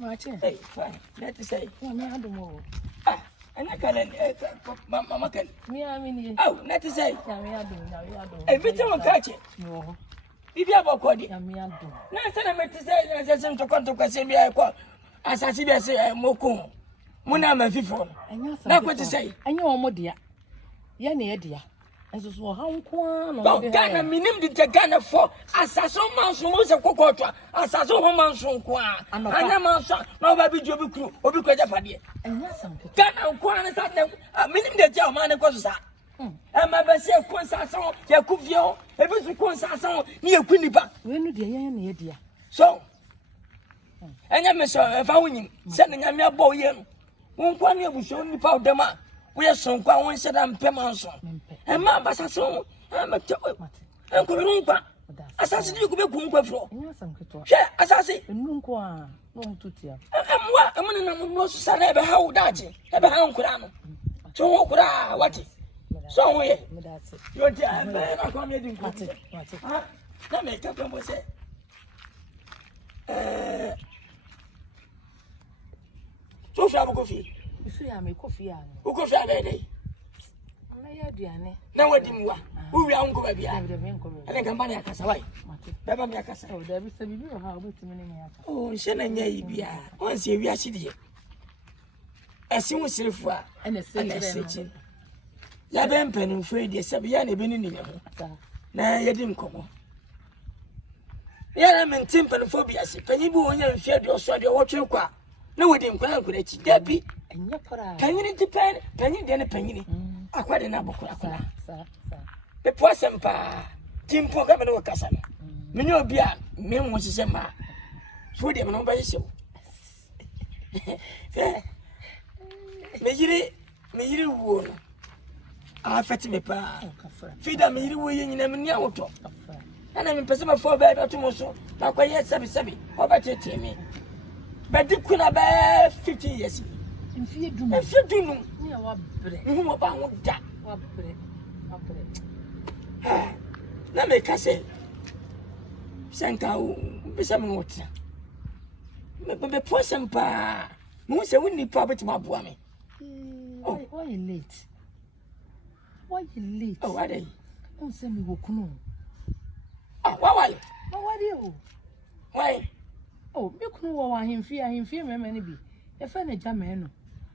Hey, fine. Let us say. Me I don't know. And I can Mama can. Me I mean. Oh, let us say. Me I don't. Every time I catch it. No. If you have a body. Me I don't. No, I meant to say, there's some to come to Cassandra. As I see, I say, Moko. Muna, my FIFA. Now, what to say? I know more dear. Yanny, dear. And so how one. Oh, Ghana, minim the Ghana for Assassin Manson was a cocoa, Assassin Manson Qua, and a manson, no baby job crew, or because of a and yes, some Ghana Quan is at them, minim the German was that. And my best Consasson, Yakuvio, every Consasson near Quinnipa. When do you dear? So, and I miss her, found him, sending a mere boy. One quantity will show me powder. We are some one said I'm Pemanson. And my Bassasson, I'm a Uncle Rumpa. Assassin, you could be Kumpa floor. Yeah, Assassin, Nunqua, no to tear. I'm going to say, ever how that, ever how could I? So, what is so we you're dead, I'm coming to it. Let me tell you what say. So, shall coffee. If you are my coffee, who goes that day? Now, what do you want? Who will uncle baby? I think I'm money at Casaway. Baba Miacasa. Oh, there is a video how with me. Oh, send a beer. Once you are sitting. As soon as you are, and a sitting. Yabem pen and Freddy, Sabian, Benin. Now, you didn't come. Yeah, I'm in tympanophobia. Penny boy and feared your sword, your watch your car. No, we didn't cry with it. Debbie, and your penny to penny, then a penny. I quite a number. Sir. The poison pa. Tim Pogamano Cassan. Mino Bia, men was a man. So they know by so. Me wool. I fetch me pa. Feed a me wooing in a miniato. And I'm in Pesima for bed or tomorrow. Now, quite sabi, or better tell me. But you could have 50 years. If you do, what about that? Let me say, Sanka, be some water. But the poison pa, most a windy property, my boy. Oh, why you late? Why you late? Oh, why they? Don't send me walk no. Oh, why? Why do you? Why? Oh, you couldn't want him fear, many be. A friend, a German.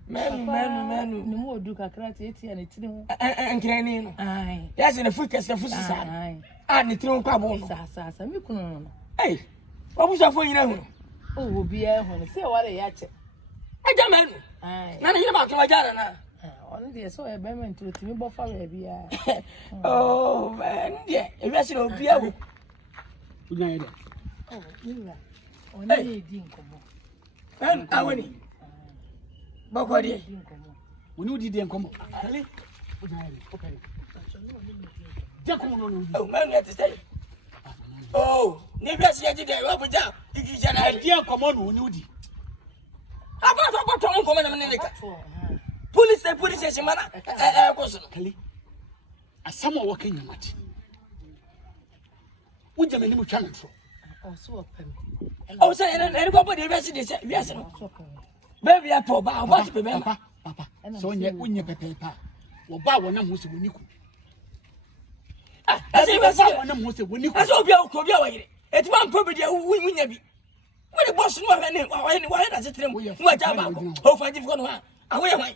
Man, no more do a cratty and it's and canning. Aye, that's in the focus of Fusa. And the throne carbon, Sasa, you couldn't. Hey, what was that for you? Oh, will be a when I say what I had. I don't know. Aye, none of you about my Ghana. Only I saw a bearman to me buffer. Oh, man, yeah, a rest of beer. Oh, you are. Only didn't come. And I went. Bokodi. We know didn't come. Oh, man, you have to stay. Oh, never see it today. What was that? Did you say I didn't come on? We knew it. About to come on a minute. Police station, man. I was Kelly. A summer walking in much. Would you mean channel? Oh, say, and everybody residents. Yes, baby, I told about what to remember. Papa, so when you paper, or bow when I'm with you. I say, when you I saw your Korea. It's one property we never. When the boss know why does it tremble? What about? Oh, I didn't go. Away.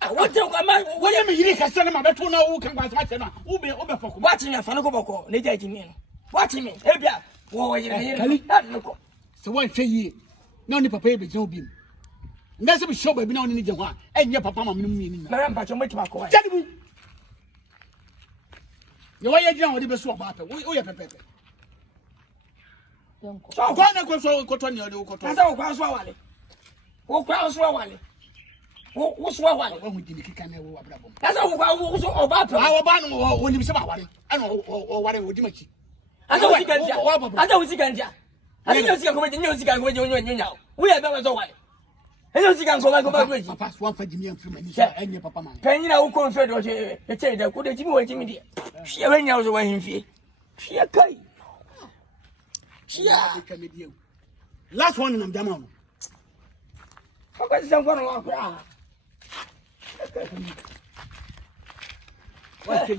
I want to go. When you can send him about 2 now, who can watch my channel? Who be over for watching a Fanako, Lady me. Watching me, Ebia. Oh, so one say ye, no need for baby, no beam. That's a show baby, no need one, and your papa, meaning. Madame, but you make my call. You are young, the best swap after. We are prepared. So, go on, go on your new cotton. That's all, Crosswally. Oh, Crosswally. What's what we didn't can never. That's all about our banner when you say, I know what I would do. I know what you can do. I think you're going to music and when you know. We are never so white. I don't think I'm going to go back. Pass one for Jimmy and your papa. Penny, I will confess what you say that could Jimmy waiting with you. She already knows why him fear. She a kite. She a last one in them. What is someone walk around? What is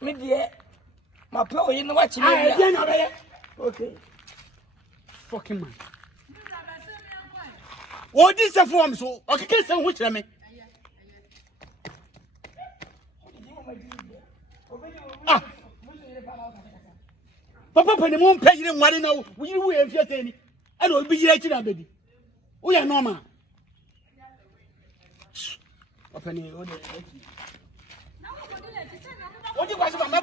Media. My power, you know what you mean? Okay. Fucking man. What is the form so? Okay, can't say which I mean. Ah. Papa penny won't pay you one know. We will have yet any. I don't be yet in a baby. We are normal. Papa penny, what do you want about my